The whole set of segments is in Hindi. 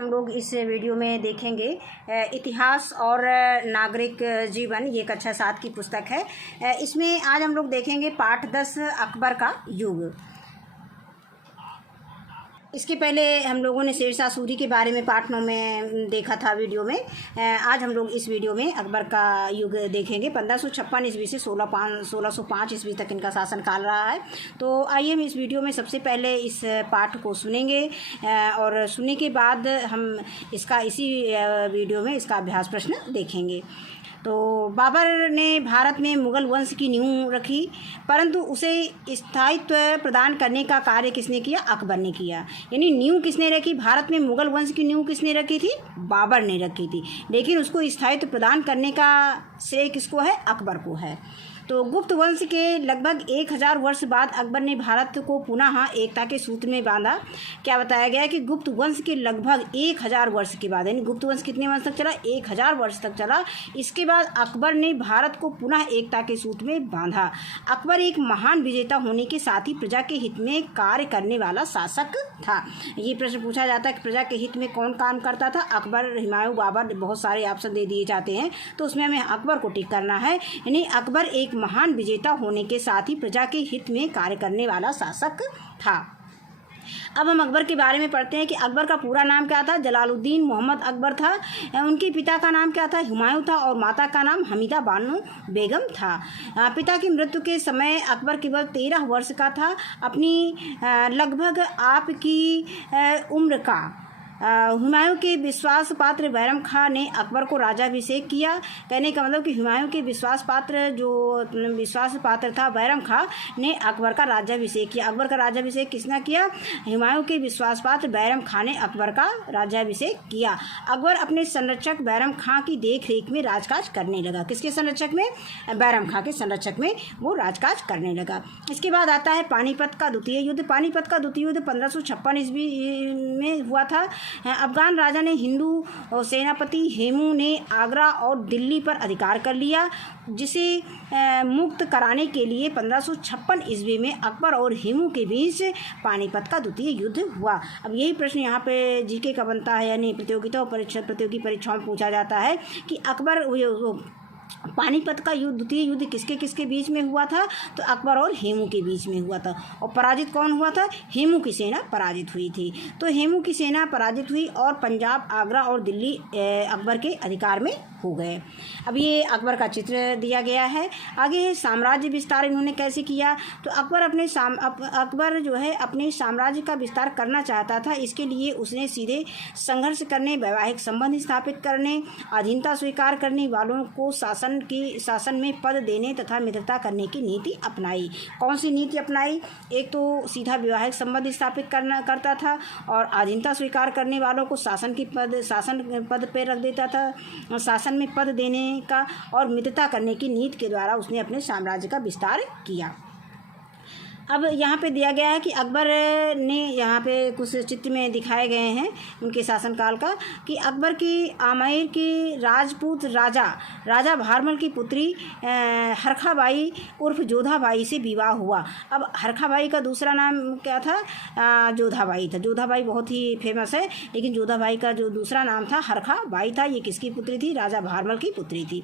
हम लोग इस वीडियो में देखेंगे इतिहास और नागरिक जीवन। ये कक्षा 7 की पुस्तक है। इसमें आज हम लोग देखेंगे पाठ 10 अकबर का युग। इसके पहले हम लोगों ने शेरशाह सूरी के बारे में पाठ 9 में देखा था वीडियो में। आज हम लोग इस वीडियो में अकबर का युग देखेंगे। 1556 ईस्वी से 1605 ईस्वी तक इनका शासनकाल रहा है। तो आइए हम इस वीडियो में सबसे पहले इस पाठ को सुनेंगे और सुनने के बाद हम इसी वीडियो में इसका अभ्यास प्रश्न देखेंगे। तो बाबर ने भारत में मुग़ल वंश की नींव रखी, परंतु उसे स्थायित्व प्रदान करने का कार्य किसने किया? अकबर ने किया। यानी नींव किसने रखी? भारत में मुग़ल वंश की नींव किसने रखी थी? बाबर ने रखी थी। लेकिन उसको स्थायित्व प्रदान करने का श्रेय किसको है? अकबर को है। तो गुप्त वंश के लगभग 1000 वर्ष बाद अकबर ने भारत को पुनः एकता के सूत्र में बांधा। क्या बताया गया है कि गुप्त वंश के लगभग 1000 वर्ष के बाद, यानी गुप्त वंश कितने वर्ष तक चला? 1000 वर्ष तक चला। इसके बाद अकबर ने भारत को पुनः एकता के सूत्र में बांधा। अकबर एक महान विजेता होने के साथ ही प्रजा के हित में कार्य करने वाला शासक था। ये प्रश्न पूछा जाता है कि प्रजा के हित में कौन काम करता था? अकबर, हुमायूं, बाबर, बहुत सारे ऑप्शन दे दिए जाते हैं, तो उसमें हमें अकबर को टिक करना है। यानी अकबर एक महान विजेता होने के साथ ही प्रजा के हित में कार्य करने वाला शासक था। अब हम अकबर के बारे में पढ़ते हैं कि अकबर का पूरा नाम क्या था? जलालुद्दीन मोहम्मद अकबर था। उनके पिता का नाम क्या था? हुमायूं था। और माता का नाम हमीदा बानो बेगम था। पिता की मृत्यु के समय अकबर केवल 13 वर्ष का था। अपनी लगभग आपकी उम्र का हुमायूं के विश्वास पात्र बैरम खां ने अकबर को राज्याभिषेक किया। कहने का मतलब कि हुमायूं के विश्वास पात्र था बैरम खां ने अकबर का राज्याभिषेक किया। अकबर का राज्याभिषेक किसने किया? हुमायूं के विश्वास पात्र बैरम खां ने अकबर का राज्याभिषेक किया। अकबर अपने संरक्षक बैरम खां की देख रेख में राजकाज करने लगा। किसके संरक्षक में? बैरम खां के संरक्षक में वो राजकाज करने लगा। इसके बाद आता है पानीपत का द्वितीय युद्ध। पानीपत का द्वितीय युद्ध 1556 ईस्वी में हुआ था। अफगान राजा ने हिंदू सेनापति हेमू ने आगरा और दिल्ली पर अधिकार कर लिया, जिसे मुक्त कराने के लिए 1556 ईस्वी में अकबर और हेमू के बीच पानीपत का द्वितीय युद्ध हुआ। अब यही प्रश्न यहाँ पे जीके का बनता है, यानी प्रतियोगी परीक्षाओं में पूछा जाता है कि अकबर पानीपत का युद्ध, द्वितीय युद्ध किसके किसके बीच में हुआ था? तो अकबर और हेमू के बीच में हुआ था। और पराजित कौन हुआ था? हेमू की सेना पराजित हुई थी। तो हेमू की सेना पराजित हुई और पंजाब, आगरा और दिल्ली अकबर के अधिकार में हो गए। अब ये अकबर का चित्र दिया गया है। आगे है साम्राज्य विस्तार। इन्होंने कैसे किया? तो अकबर जो है अपने साम्राज्य का विस्तार करना चाहता था। इसके लिए उसने सीधे संघर्ष करने, वैवाहिक संबंध स्थापित करने, अधीनता स्वीकार करने वालों को शासन में पद देने तथा मित्रता करने की नीति अपनाई। कौन सी नीति अपनाई? एक तो सीधा वैवाहिक संबंध स्थापित करता था और अधीनता स्वीकार करने वालों को शासन पद पे रख देता था। शासन में पद देने का और मित्रता करने की नीति के द्वारा उसने अपने साम्राज्य का विस्तार किया। अब यहाँ पे दिया गया है कि अकबर ने, यहाँ पे कुछ चित्र में दिखाए गए हैं उनके शासनकाल का, कि अकबर की आमेर की राजपूत राजा भारमल की पुत्री हरखाबाई उर्फ जोधाबाई से विवाह हुआ। अब हरखाबाई का दूसरा नाम क्या था? जोधाबाई था। जोधाबाई बहुत ही फेमस है, लेकिन जोधाबाई का जो दूसरा नाम था हरखाबाई था। ये किसकी पुत्री थी? राजा भारमल की पुत्री थी।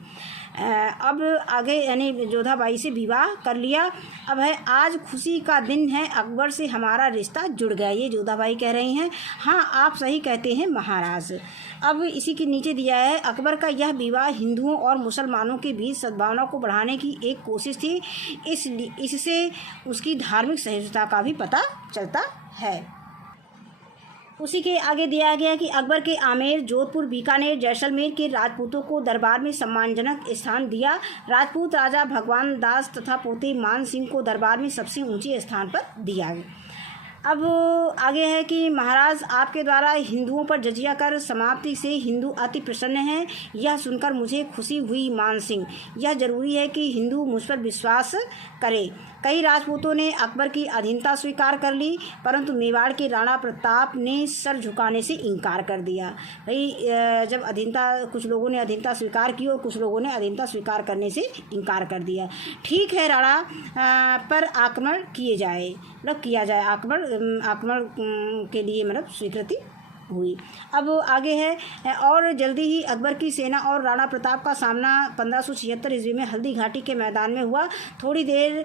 अब आगे यानी जोधाबाई से विवाह कर लिया। अब है आज खुशी का दिन है, अकबर से हमारा रिश्ता जुड़ गया। ये जोधाबाई कह रही हैं। हाँ, आप सही कहते हैं महाराज। अब इसी के नीचे दिया है अकबर का यह विवाह हिंदुओं और मुसलमानों के बीच सद्भावना को बढ़ाने की एक कोशिश थी। इससे उसकी धार्मिक सहिष्णुता का भी पता चलता है। उसी के आगे दिया गया कि अकबर के आमेर, जोधपुर, बीकानेर, जैसलमेर के राजपूतों को दरबार में सम्मानजनक स्थान दिया। राजपूत राजा भगवान दास तथा पोते मान सिंह को दरबार में सबसे ऊंचे स्थान पर दिया। अब आगे है कि महाराज आपके द्वारा हिंदुओं पर जजिया कर समाप्ति से हिंदू अति प्रसन्न हैं। यह सुनकर मुझे खुशी हुई मान सिंह। यह जरूरी है कि हिंदू मुझ पर विश्वास करें। कई राजपूतों ने अकबर की अधीनता स्वीकार कर ली, परंतु मेवाड़ के राणा प्रताप ने सर झुकाने से इनकार कर दिया। भाई जब कुछ लोगों ने अधीनता स्वीकार की और कुछ लोगों ने अधीनता स्वीकार करने से इनकार कर दिया। ठीक है, राणा पर आक्रमण किया जाए, आक्रमण के लिए स्वीकृति हुई। अब आगे है और जल्दी ही अकबर की सेना और राणा प्रताप का सामना 1576 ईस्वी में हल्दी घाटी के मैदान में हुआ। थोड़ी देर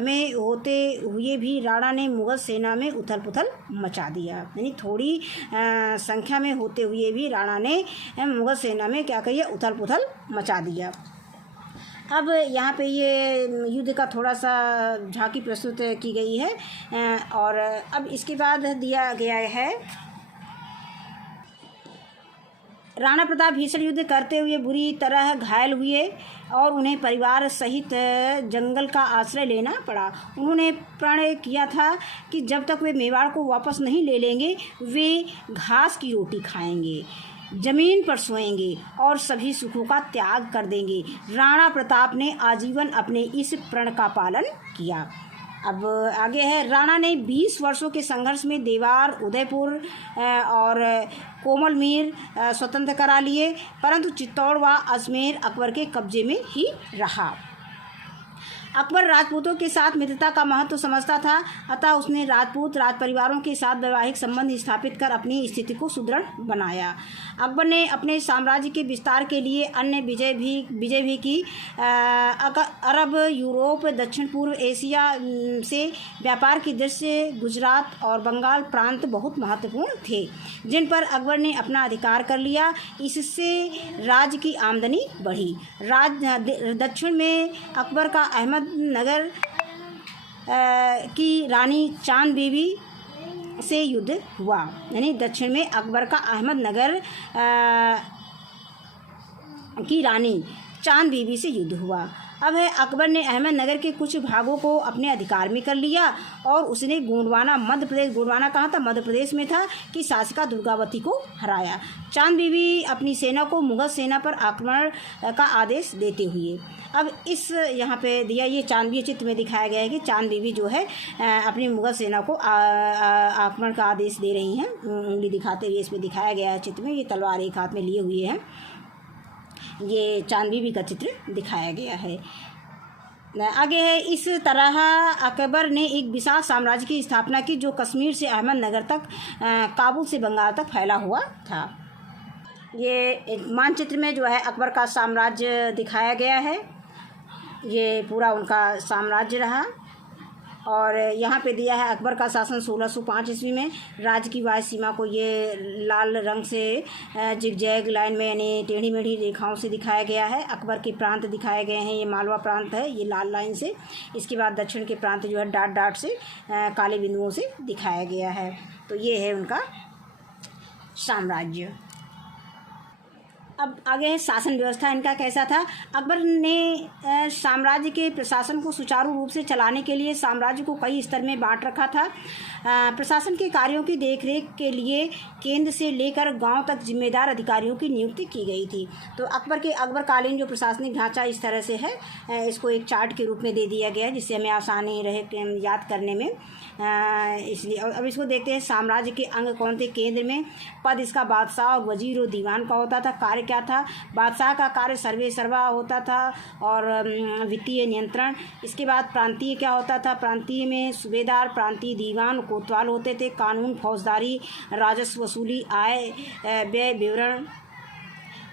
में होते हुए भी राणा ने मुगल सेना में उथल पुथल मचा दिया। यानी थोड़ी संख्या में होते हुए भी राणा ने मुगल सेना में क्या कहिए उथल पुथल मचा दिया। अब यहाँ पे ये युद्ध का थोड़ा सा झांकी प्रस्तुत की गई है और अब इसके बाद दिया गया है राणा प्रताप भीषण युद्ध करते हुए बुरी तरह घायल हुए और उन्हें परिवार सहित जंगल का आश्रय लेना पड़ा। उन्होंने प्रण किया था कि जब तक वे मेवाड़ को वापस नहीं ले लेंगे वे घास की रोटी खाएंगे, जमीन पर सोएंगे और सभी सुखों का त्याग कर देंगे। राणा प्रताप ने आजीवन अपने इस प्रण का पालन किया। अब आगे है राणा ने 20 वर्षों के संघर्ष में देवार, उदयपुर और कोमलमीर स्वतंत्र करा लिए, परंतु चित्तौड़ व अजमेर अकबर के कब्जे में ही रहा। अकबर राजपूतों के साथ मित्रता का महत्व समझता था, अतः उसने राजपूत राज परिवारों के साथ वैवाहिक संबंध स्थापित कर अपनी स्थिति को सुदृढ़ बनाया। अकबर ने अपने साम्राज्य के विस्तार के लिए अन्य विजय भी की। अरब, यूरोप, दक्षिण पूर्व एशिया से व्यापार की दृष्टि से गुजरात और बंगाल प्रांत बहुत महत्वपूर्ण थे, जिन पर अकबर ने अपना अधिकार कर लिया। इससे राज्य की आमदनी बढ़ी। दक्षिण में अकबर का अहमदनगर की रानी चांद बीबी से युद्ध हुआ। यानी दक्षिण में अकबर का अहमदनगर की रानी चांद बीबी से युद्ध हुआ। अब है अकबर ने अहमदनगर के कुछ भागों को अपने अधिकार में कर लिया और उसने गोंडवाना, मध्य प्रदेश, गोंडवाना कहाँ था, मध्य प्रदेश में था, की शासिका दुर्गावती को हराया। चांद बीबी अपनी सेना को मुगल सेना पर आक्रमण का आदेश देते हुए। अब इस यहाँ पे दिया ये चांद बीबी चित्र में दिखाया गया है कि चांद बीबी जो है अपनी मुगल सेना को आक्रमण का आदेश दे रही हैं, उंगली दिखाते हुए इसमें दिखाया गया है चित्र में। ये तलवार एक हाथ में लिए हुए हैं, ये चांद बीबी का चित्र दिखाया गया है। आगे है इस तरह अकबर ने एक विशाल साम्राज्य की स्थापना की जो कश्मीर से अहमदनगर तक, काबुल से बंगाल तक फैला हुआ था। ये मानचित्र में जो है अकबर का साम्राज्य दिखाया गया है। ये पूरा उनका साम्राज्य रहा और यहाँ पे दिया है अकबर का शासन 1605 ईस्वी में। राज्य की वायु सीमा को ये लाल रंग से जिगजैग लाइन में यानी टेढ़ी मेढ़ी रेखाओं से दिखाया गया है। अकबर के प्रांत दिखाए गए हैं, ये मालवा प्रांत है, ये लाल लाइन से। इसके बाद दक्षिण के प्रांत जो है डाट डाट से काले बिंदुओं से दिखाया गया है। तो ये है उनका साम्राज्य। अब आगे है शासन व्यवस्था इनका कैसा था। अकबर ने साम्राज्य के प्रशासन को सुचारू रूप से चलाने के लिए साम्राज्य को कई स्तर में बांट रखा था। प्रशासन के कार्यों की देखरेख के लिए केंद्र से लेकर गांव तक जिम्मेदार अधिकारियों की नियुक्ति की गई थी। तो अकबरकालीन जो प्रशासनिक ढांचा इस तरह से है, इसको एक चार्ट के रूप में दे दिया गया है जिससे हमें आसानी रहे याद करने में। इसलिए अब इसको देखते हैं साम्राज्य के अंग कौन थे। केंद्र में पद इसका बादशाह और वजीर और दीवान का होता था। कार्य क्या था, बादशाह का कार्य सर्वे सर्वा होता था और वित्तीय नियंत्रण। इसके बाद प्रांतीय क्या होता था, प्रांतीय में सूबेदार, प्रांतीय दीवान, कोतवाल होते थे। कानून, फौजदारी, राजस्व वसूली, आय व्यय विवरण।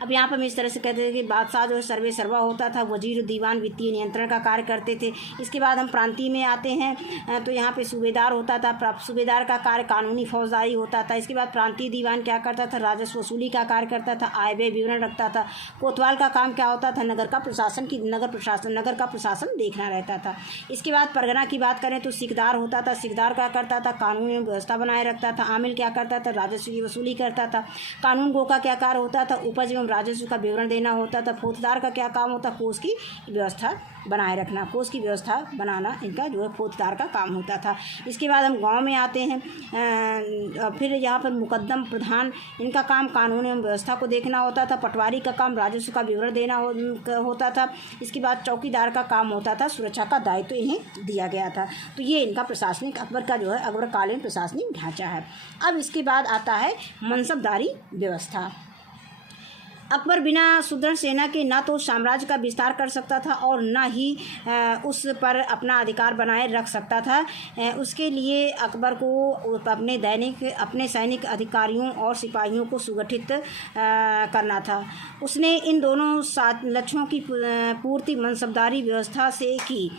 अब यहाँ पर हम इस तरह से कहते थे कि बादशाह जो है सर्वे सर्वा होता था, वजीर दीवान वित्तीय नियंत्रण का कार्य करते थे। इसके बाद हम प्रांतीय में आते हैं तो यहाँ पे सूबेदार होता था, सूबेदार का कार्य कानूनी फौजदारी होता था। इसके बाद प्रांतीय दीवान क्या करता था, राजस्व वसूली का कार्य करता था, आय व्यय विवरण रखता था। कोतवाल का काम क्या होता था, नगर का प्रशासन देखना रहता था। इसके बाद परगना की बात करें तो सिकदार होता था, सिकदार क्या करता था, कानून एवं व्यवस्था बनाए रखता था। आमिल क्या करता था, राजस्व की वसूली करता था। कानून गो का क्या कार्य होता था, उपज एवं राजस्व का विवरण देना होता था। फौजदार का क्या काम होता, कोष की व्यवस्था बनाए रखना, कोष की व्यवस्था बनाना इनका जो है फौजदार का काम होता था। इसके बाद हम गांव में आते हैं। फिर यहाँ पर मुकद्दम प्रधान, इनका काम कानून एवं व्यवस्था को देखना होता था। पटवारी का काम राजस्व का विवरण देना होता था। इसके बाद चौकीदार का काम होता था, सुरक्षा का दायित्व इन्हें दिया गया था। तो ये इनका प्रशासनिक अकबर का जो है अकबरकालीन प्रशासनिक ढांचा है। अब इसके बाद आता है मनसबदारी व्यवस्था। अकबर बिना सुदृढ़ सेना के ना तो साम्राज्य का विस्तार कर सकता था और ना ही उस पर अपना अधिकार बनाए रख सकता था। उसके लिए अकबर को अपने सैनिक अधिकारियों और सिपाहियों को सुगठित करना था। उसने इन दोनों लक्ष्यों की पूर्ति मनसबदारी व्यवस्था से की,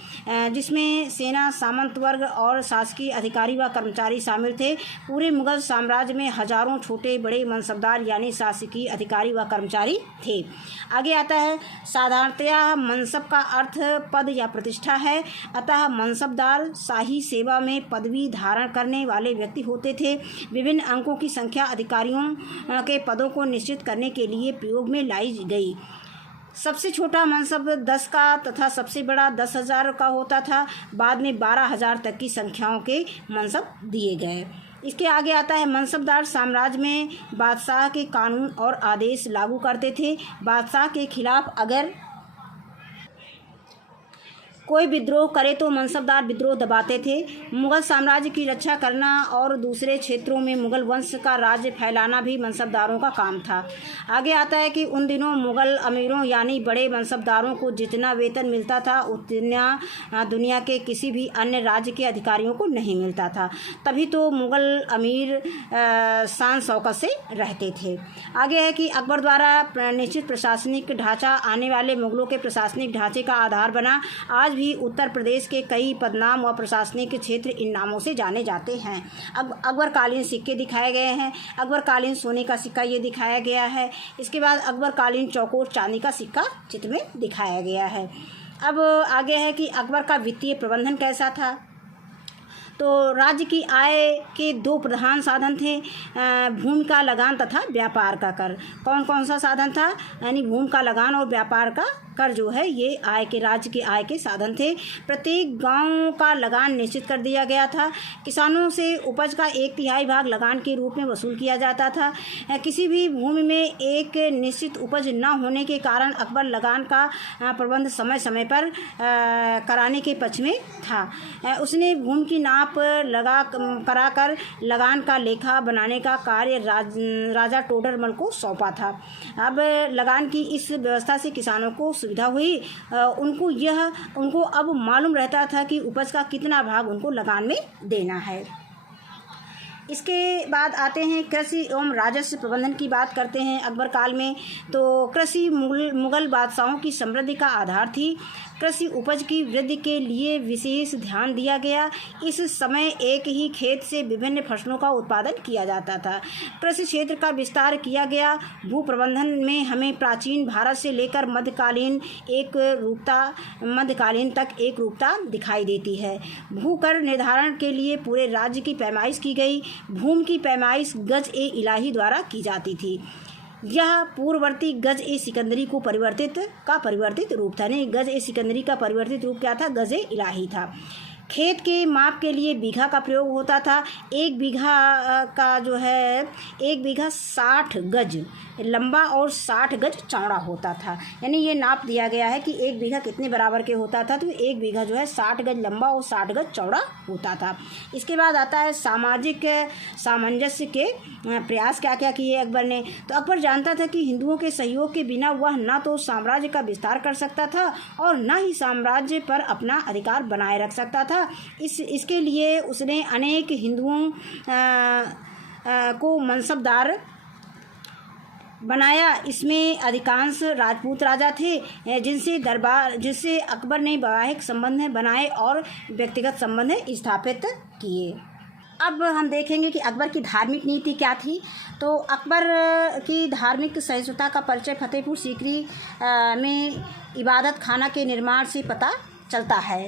जिसमें सेना, सामंत वर्ग और शासकीय अधिकारी व कर्मचारी शामिल थे। पूरे मुगल साम्राज्य में हजारों छोटे बड़े मनसबदार यानी शासकीय अधिकारी व कर्मचारी थे। आगे आता है, साधारणतया मनसब का अर्थ पद या प्रतिष्ठा है, अतः मनसबदार शाही सेवा में पदवी धारण करने वाले व्यक्ति होते थे। विभिन्न अंकों की संख्या अधिकारियों के पदों को निश्चित करने के लिए प्रयोग में लाई गई। सबसे छोटा मनसब 10 का तथा सबसे बड़ा 10,000 का होता था। बाद में 12,000 तक की संख्याओं के मनसब दिए गए। इसके आगे आता है, मनसबदार साम्राज्य में बादशाह के कानून और आदेश लागू करते थे। बादशाह के खिलाफ अगर कोई विद्रोह करे तो मनसबदार विद्रोह दबाते थे। मुगल साम्राज्य की रक्षा करना और दूसरे क्षेत्रों में मुगल वंश का राज्य फैलाना भी मनसबदारों का काम था। आगे आता है कि उन दिनों मुगल अमीरों यानी बड़े मनसबदारों को जितना वेतन मिलता था उतना दुनिया के किसी भी अन्य राज्य के अधिकारियों को नहीं मिलता था। तभी तो मुगल अमीर शान शौकत से रहते थे। आगे है कि अकबर द्वारा निश्चित प्रशासनिक ढांचा आने वाले मुगलों के प्रशासनिक ढांचे का आधार बना। आज भी उत्तर प्रदेश के कई पदनाम व प्रशासनिक क्षेत्र इन नामों से जाने जाते हैं। अब अकबरकालीन सिक्के दिखाए गए हैं। अकबरकालीन सोने का सिक्का ये दिखाया गया है। इसके बाद अकबरकालीन चौकोर चांदी का सिक्का चित्र में दिखाया गया है। अब आगे है कि अकबर का वित्तीय प्रबंधन कैसा था। तो राज्य की आय के 2 प्रधान साधन थे, भूमि का लगान तथा व्यापार का कर। कौन कौन सा साधन था, यानी भूमि का लगान और व्यापार का कर जो है ये राज्य के आय के साधन थे। प्रत्येक गांव का लगान निश्चित कर दिया गया था। किसानों से उपज का 1/3 भाग लगान के रूप में वसूल किया जाता था। किसी भी भूमि में एक निश्चित उपज न होने के कारण अकबर लगान का प्रबंध समय समय पर कराने के पक्ष में था। उसने भूमि की नाप कराकर लगान का लेखा बनाने का कार्य राजा टोडरमल को सौंपा था। अब लगान की इस व्यवस्था से किसानों को सुविधा हुई। उनको अब मालूम रहता था कि उपज का कितना भाग उनको लगान में देना है। इसके बाद आते हैं कृषि एवं राजस्व प्रबंधन की बात करते हैं। अकबर काल में तो कृषि मुगल बादशाहों की समृद्धि का आधार थी। कृषि उपज की वृद्धि के लिए विशेष ध्यान दिया गया। इस समय एक ही खेत से विभिन्न फसलों का उत्पादन किया जाता था। कृषि क्षेत्र का विस्तार किया गया। भू प्रबंधन में हमें प्राचीन भारत से लेकर मध्यकालीन तक एक रूपता दिखाई देती है। भू कर निर्धारण के लिए पूरे राज्य की पैमाइश की गई। भूमि की पैमाइश गज-ए-इलाही द्वारा की जाती थी। यह पूर्ववर्ती गज-ए-सिकंदरी को परिवर्तित रूप था। नहीं, गज-ए-सिकंदरी का परिवर्तित रूप क्या था, गज-ए-इलाही था। खेत के माप के लिए बीघा का प्रयोग होता था। एक बीघा 60 गज लंबा और 60 गज चौड़ा होता था। यानी ये नाप दिया गया है कि एक बीघा कितने बराबर के होता था। तो एक बीघा जो है 60 गज लंबा और 60 गज चौड़ा होता था। इसके बाद आता है सामाजिक सामंजस्य के प्रयास क्या क्या किए अकबर ने। तो अकबर जानता था कि हिंदुओं के सहयोग के बिना वह न तो साम्राज्य का विस्तार कर सकता था और न ही साम्राज्य पर अपना अधिकार बनाए रख सकता था। इसके लिए उसने अनेक हिंदुओं को मनसबदार बनाया। इसमें अधिकांश राजपूत राजा थे जिससे अकबर ने वैवाहिक संबंध बनाए और व्यक्तिगत संबंध स्थापित किए। अब हम देखेंगे कि अकबर की धार्मिक नीति क्या थी। तो अकबर की धार्मिक सहिष्णुता का परिचय फतेहपुर सीकरी में इबादत खाना के निर्माण से पता चलता है,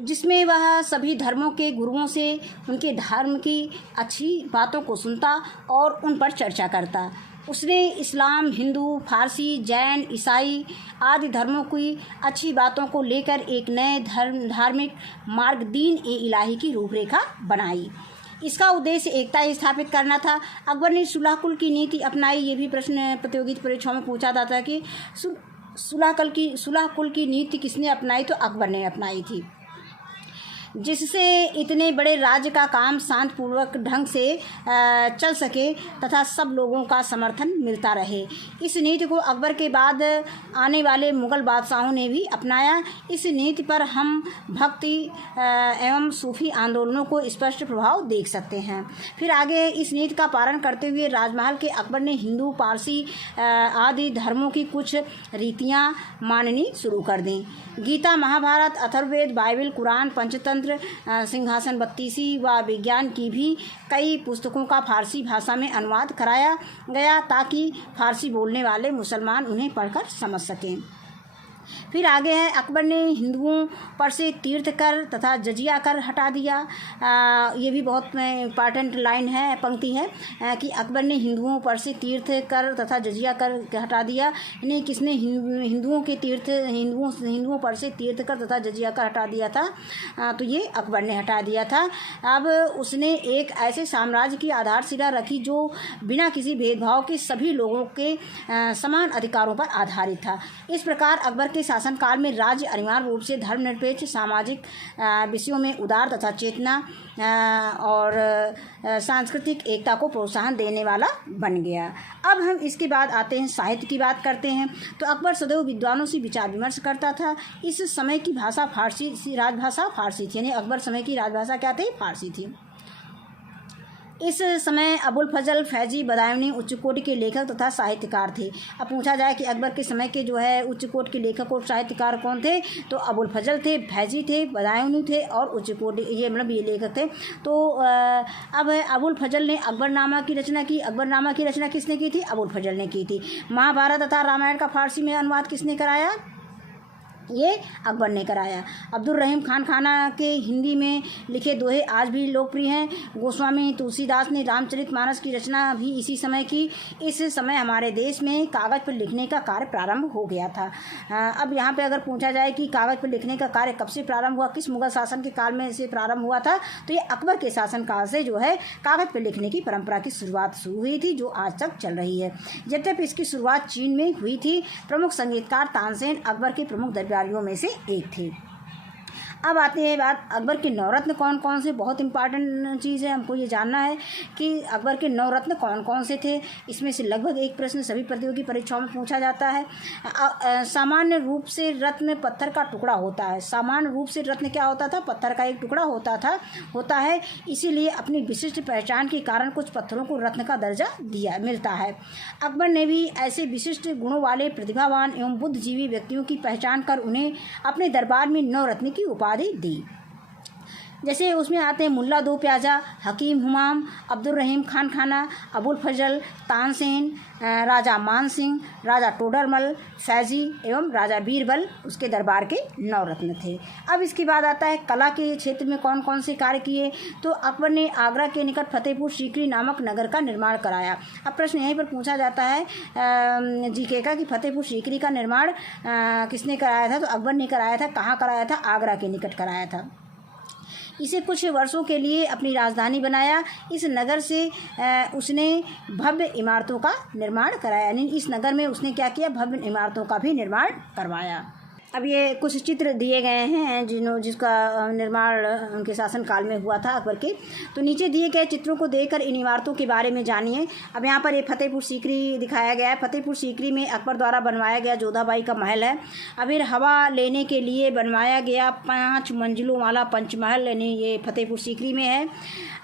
जिसमें वह सभी धर्मों के गुरुओं से उनके धर्म की अच्छी बातों को सुनता और उन पर चर्चा करता। उसने इस्लाम, हिंदू, फारसी, जैन, ईसाई आदि धर्मों की अच्छी बातों को लेकर एक नए धार्मिक मार्ग दीन-ए-इलाही की रूपरेखा बनाई। इसका उद्देश्य एकता स्थापित करना था। अकबर ने सुलह कुल की नीति अपनाई। ये भी प्रश्न प्रतियोगिता परीक्षाओं में पूछा जाता है कि सुलह कुल की नीति किसने अपनाई। तो अकबर ने अपनाई थी। जिससे इतने बड़े राज्य का काम शांतिपूर्वक ढंग से चल सके तथा सब लोगों का समर्थन मिलता रहे। इस नीति को अकबर के बाद आने वाले मुग़ल बादशाहों ने भी अपनाया। इस नीति पर हम भक्ति एवं सूफी आंदोलनों को स्पष्ट प्रभाव देख सकते हैं। फिर आगे इस नीति का पालन करते हुए राजमहल के अकबर ने हिंदू, पारसी आदि धर्मों की कुछ रीतियाँ माननी शुरू कर दी। गीता, महाभारत, अथर्ववेद, बाइबल, कुरान, पंचतंत्र, सिंहासन बत्तीसी व विज्ञान की भी कई पुस्तकों का फारसी भाषा में अनुवाद कराया गया ताकि फारसी बोलने वाले मुसलमान उन्हें पढ़कर समझ सकें। फिर आगे है, अकबर ने हिंदुओं पर से तीर्थ कर तथा जजिया कर हटा दिया। ये भी बहुत इम्पॉर्टेंट लाइन है, पंक्ति है कि अकबर ने हिंदुओं पर से तीर्थ कर तथा जजिया कर हटा दिया। यानी किसने हिंदुओं पर से तीर्थ कर तथा जजिया कर हटा दिया था? तो ये अकबर ने हटा दिया था। अब उसने एक ऐसे साम्राज्य की आधारशिला रखी जो बिना किसी भेदभाव के सभी लोगों के समान अधिकारों पर आधारित था। इस प्रकार अकबर के शासनकाल में राज्य अनिवार्य रूप से धर्मनिरपेक्ष, सामाजिक विषयों में उदार तथा चेतना और सांस्कृतिक एकता को प्रोत्साहन देने वाला बन गया। अब हम इसके बाद आते हैं, साहित्य की बात करते हैं। तो अकबर सदैव विद्वानों से विचार विमर्श करता था। इस समय की भाषा फारसी, राजभाषा फारसी थी। यानी अकबर समय की राजभाषा क्या थी? फारसी थी। इस समय अबुल फजल फैजी बदायूनी उच्च कोटि के लेखक तथा साहित्यकार थे। अब पूछा जाए कि अकबर के समय के जो है उच्च कोटि के लेखक और साहित्यकार कौन थे? तो अबुल फजल थे, फैजी थे, बदायूनी थे और उच्च कोटि, ये मतलब ये लेखक थे। तो अब अबुल फजल ने अकबरनामा की रचना की। अकबरनामा की रचना किसने की थी? अबुल फजल ने की थी। महाभारत तथा रामायण का फारसी में अनुवाद किसने कराया? ये अकबर ने कराया। अब्दुल रहीम खान खाना के हिंदी में लिखे दोहे आज भी लोकप्रिय हैं। गोस्वामी तुलसीदास ने रामचरितमानस की रचना भी इसी समय की। इस समय हमारे देश में कागज़ पर लिखने का कार्य प्रारंभ हो गया था। अब यहाँ पे अगर पूछा जाए कि कागज़ पर लिखने का कार्य कब से प्रारंभ हुआ, किस मुग़ल शासन के काल में से प्रारंभ हुआ था, तो ये अकबर के शासन काल से जो है कागज़ पर लिखने की परंपरा की शुरुआत शुरू हुई थी, जो आज तक चल रही है। यद्यपि इसकी शुरुआत चीन में हुई थी। प्रमुख संगीतकार तानसेन अकबर के प्रमुख दरबारियों में से एक थे। अब आते हैं बात, अकबर के नवरत्न कौन कौन से? बहुत इंपॉर्टेंट चीज़ है, हमको ये जानना है कि अकबर के नवरत्न कौन कौन से थे। इसमें से लगभग एक प्रश्न सभी प्रतियोगी परीक्षाओं में पूछा जाता है। सामान्य रूप से रत्न पत्थर का टुकड़ा होता है। सामान्य रूप से रत्न क्या होता था? पत्थर का एक टुकड़ा होता है। इसीलिए अपनी विशिष्ट पहचान के कारण कुछ पत्थरों को रत्न का दर्जा मिलता है। अकबर ने भी ऐसे विशिष्ट गुणों वाले प्रतिभावान एवं बुद्धिजीवी व्यक्तियों की पहचान कर उन्हें अपने दरबार में नवरत्न की उपाधि दी। जैसे उसमें आते हैं मुल्ला दो प्याजा, हकीम हुमाम, अब्दुल रहीम खान खाना, अबुल फजल, तानसेन, राजा मान सिंह, राजा टोडरमल, फैजी एवं राजा बीरबल उसके दरबार के नवरत्न थे। अब इसके बाद आता है कला के क्षेत्र में कौन कौन से कार्य किए। तो अकबर ने आगरा के निकट फतेहपुर सीकरी नामक नगर का निर्माण कराया। अब प्रश्न यहीं पर पूछा जाता है जीके का कि फतेहपुर सीकरी का निर्माण किसने कराया था? तो अकबर ने कराया था। कहाँ कराया था? आगरा के निकट कराया था। इसे कुछ वर्षों के लिए अपनी राजधानी बनाया। इस नगर से उसने भव्य इमारतों का निर्माण कराया। यानी इस नगर में उसने क्या किया? भव्य इमारतों का भी निर्माण करवाया। अब ये कुछ चित्र दिए गए हैं जिसका निर्माण उनके शासनकाल में हुआ था अकबर के। तो नीचे दिए गए चित्रों को देखकर इन इमारतों के बारे में जानिए। अब यहाँ पर ये फतेहपुर सीकरी दिखाया गया है। फतेहपुर सीकरी में अकबर द्वारा बनवाया गया जोधाबाई का महल है। अब ये हवा लेने के लिए बनवाया गया 5 मंजिलों वाला पंचमहल, यानी ये फतेहपुर सीकरी में है।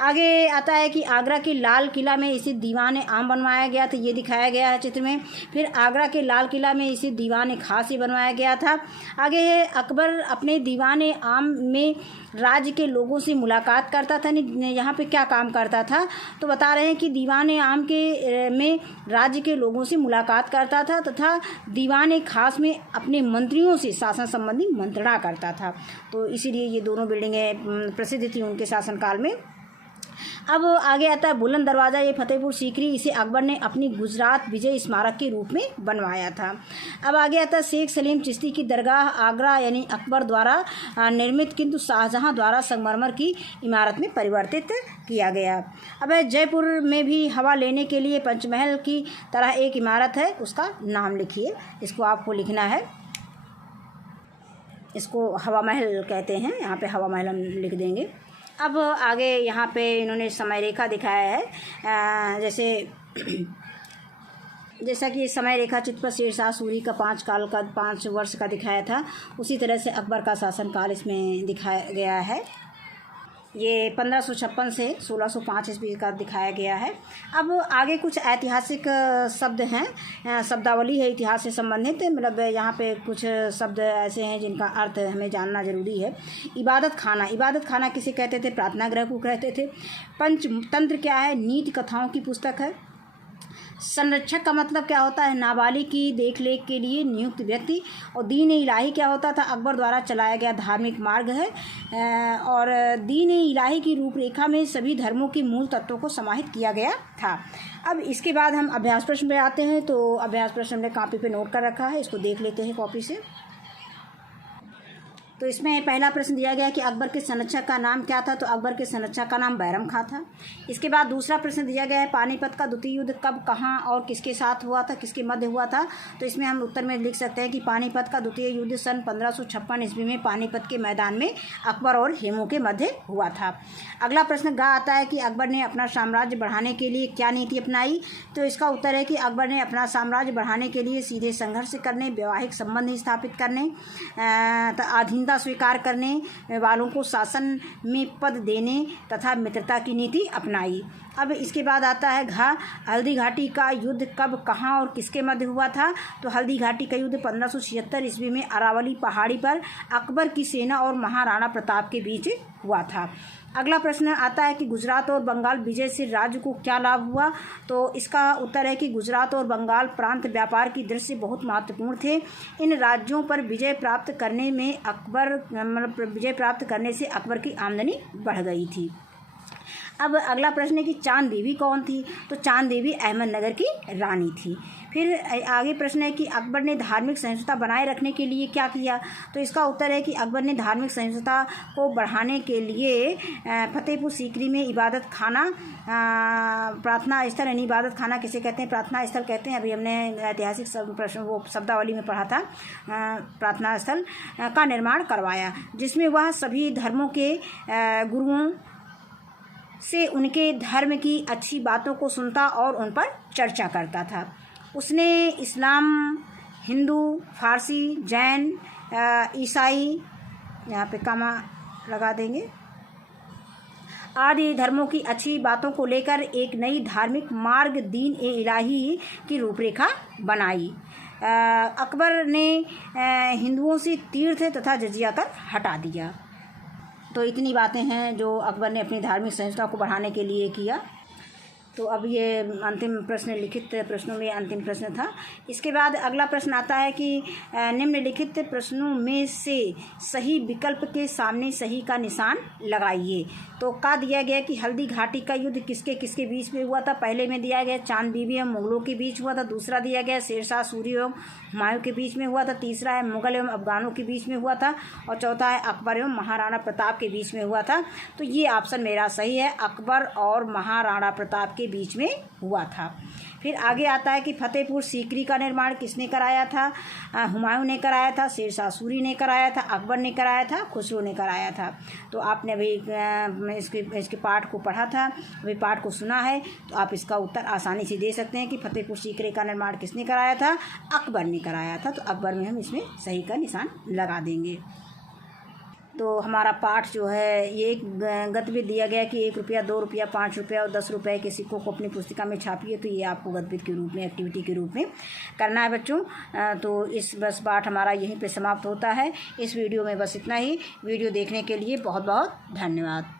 आगे आता है कि आगरा के लाल किला में इसे दीवान आम बनवाया गया था। ये दिखाया गया है चित्र में। फिर आगरा के लाल किला में इसे दीवान खास ही बनवाया गया था। आगे है, अकबर अपने दीवान आम में राज्य के लोगों से मुलाकात करता था। यहाँ पे क्या काम करता था? तो बता रहे हैं कि दीवान आम के में राज्य के लोगों से मुलाकात करता था तथा दीवान खास में अपने मंत्रियों से शासन संबंधी मंत्रणा करता था। तो इसीलिए ये दोनों बिल्डिंगें प्रसिद्ध थी उनके शासनकाल में। अब आगे आता है बुलंद दरवाज़ा। ये फतेहपुर सीकरी, इसे अकबर ने अपनी गुजरात विजय स्मारक के रूप में बनवाया था। अब आगे आता है शेख सलीम चिश्ती की दरगाह, आगरा, यानी अकबर द्वारा निर्मित किंतु शाहजहां द्वारा संगमरमर की इमारत में परिवर्तित किया गया। अब जयपुर में भी हवा लेने के लिए पंचमहल की तरह एक इमारत है, उसका नाम लिखिए। इसको आपको लिखना है। इसको हवा महल कहते हैं, यहाँ पे हवा महल हम लिख देंगे। अब आगे यहाँ पे इन्होंने समय रेखा दिखाया है, जैसा कि समय रेखा चित्र पर शेरशाह सूरी का 5 वर्ष का दिखाया था, उसी तरह से अकबर का शासनकाल इसमें दिखाया गया है। ये 1556 से 1605 ईस्वी का दिखाया गया है। अब आगे कुछ ऐतिहासिक शब्द हैं, शब्दावली है इतिहास से संबंधित, मतलब यहाँ पे कुछ शब्द ऐसे हैं जिनका अर्थ हमें जानना जरूरी है। इबादत खाना किसे कहते थे? प्रार्थना गृह को कहते थे। पंचतंत्र क्या है? नीति कथाओं की पुस्तक है। संरक्षक का मतलब क्या होता है? नाबालिग की देखरेख के लिए नियुक्त व्यक्ति। और दीन इलाही क्या होता था? अकबर द्वारा चलाया गया धार्मिक मार्ग है। और दीन इलाही की रूपरेखा में सभी धर्मों के मूल तत्वों को समाहित किया गया था। अब इसके बाद हम अभ्यास प्रश्न पे आते हैं। तो अभ्यास प्रश्न हमने कॉपी पे नोट कर रखा है, इसको देख लेते हैं कॉपी से। तो इसमें पहला प्रश्न दिया गया कि अकबर के संरक्षक का नाम क्या था? तो अकबर के संरक्षक का नाम बैरम खां था। इसके बाद दूसरा प्रश्न दिया गया है पानीपत का द्वितीय युद्ध कब, कहाँ और किसके साथ हुआ था, किसके मध्य हुआ था? तो इसमें हम उत्तर में लिख सकते हैं कि पानीपत का द्वितीय युद्ध सन 1556 ईस्वी में पानीपत के मैदान में अकबर और हेमू के मध्य हुआ था। अगला प्रश्न गा आता है कि अकबर ने अपना साम्राज्य बढ़ाने के लिए क्या नीति अपनाई? तो इसका उत्तर है कि अकबर ने अपना साम्राज्य बढ़ाने के लिए सीधे संघर्ष करने, वैवाहिक संबंध स्थापित करने, अधीनता स्वीकार करने वालों को शासन में पद देने तथा मित्रता की नीति अपनाई। अब इसके बाद आता है हल्दी घाटी का युद्ध कब, कहाँ और किसके मध्य हुआ था? तो हल्दी घाटी का युद्ध 1576 ईस्वी में अरावली पहाड़ी पर अकबर की सेना और महाराणा प्रताप के बीच हुआ था। अगला प्रश्न आता है कि गुजरात और बंगाल विजय से राज्य को क्या लाभ हुआ? तो इसका उत्तर है कि गुजरात और बंगाल प्रांत व्यापार की दृष्टि से बहुत महत्वपूर्ण थे। इन राज्यों पर विजय प्राप्त करने से अकबर की आमदनी बढ़ गई थी। अब अगला प्रश्न है कि चांद देवी कौन थी? तो चांद देवी अहमदनगर की रानी थी। फिर आगे प्रश्न है कि अकबर ने धार्मिक सहिष्णुता बनाए रखने के लिए क्या किया? तो इसका उत्तर है कि अकबर ने धार्मिक सहिष्णुता को बढ़ाने के लिए फतेहपुर सीकरी में इबादत खाना, प्रार्थना स्थल, यानी इबादत खाना किसे कहते हैं? प्रार्थना स्थल कहते हैं। अभी हमने ऐतिहासिक शब्दावली में पढ़ा था, प्रार्थना स्थल का निर्माण करवाया, जिसमें वह सभी धर्मों के गुरुओं से उनके धर्म की अच्छी बातों को सुनता और उन पर चर्चा करता था। उसने इस्लाम, हिंदू, फारसी, जैन, ईसाई, यहाँ पे कामा लगा देंगे, आदि धर्मों की अच्छी बातों को लेकर एक नई धार्मिक मार्ग दीन ए इलाही की रूपरेखा बनाई। अकबर ने हिंदुओं से तीर्थ तथा जजिया कर हटा दिया। तो इतनी बातें हैं जो अकबर ने अपनी धार्मिक सहिष्णुता को बढ़ाने के लिए किया। तो अब ये अंतिम प्रश्न, लिखित प्रश्नों में अंतिम प्रश्न था। इसके बाद अगला प्रश्न आता है कि निम्नलिखित प्रश्नों में से सही विकल्प के सामने सही का निशान लगाइए। तो का दिया गया कि हल्दी घाटी का युद्ध किसके किसके बीच में हुआ था? पहले में दिया गया चांद बीबी एवं मुगलों के बीच हुआ था। दूसरा दिया गया शेरशाह सूरी एवं हुमायूं के बीच में हुआ था। तीसरा है मुगल एवं अफगानों के बीच में हुआ था। और चौथा है अकबर एवं महाराणा प्रताप के बीच में हुआ था। तो ये ऑप्शन मेरा सही है, अकबर और महाराणा प्रताप के बीच में हुआ था। फिर आगे आता है कि फतेहपुर सीकरी का निर्माण किसने कराया था? हुमायूं ने कराया था, शेरशाह सूरी ने कराया था, अकबर ने कराया था, खुसरो ने कराया था। तो आपने अभी इसके पाठ को पढ़ा था, अभी पाठ को सुना है, तो आप इसका उत्तर आसानी से दे सकते हैं कि फतेहपुर सीकरी का निर्माण किसने कराया था? अकबर ने कराया था। तो अकबर में हम इसमें सही का निशान लगा देंगे। तो हमारा पाठ जो है ये एक गतिविधि दिया गया कि 1 रुपया, 2 रुपया, 5 रुपया और 10 रुपये के सिक्कों को अपनी पुस्तिका में छापिए। तो ये आपको गतिविधि के रूप में, एक्टिविटी के रूप में करना है बच्चों। तो इस बस पाठ हमारा यहीं पे समाप्त होता है। इस वीडियो में बस इतना ही। वीडियो देखने के लिए बहुत बहुत धन्यवाद।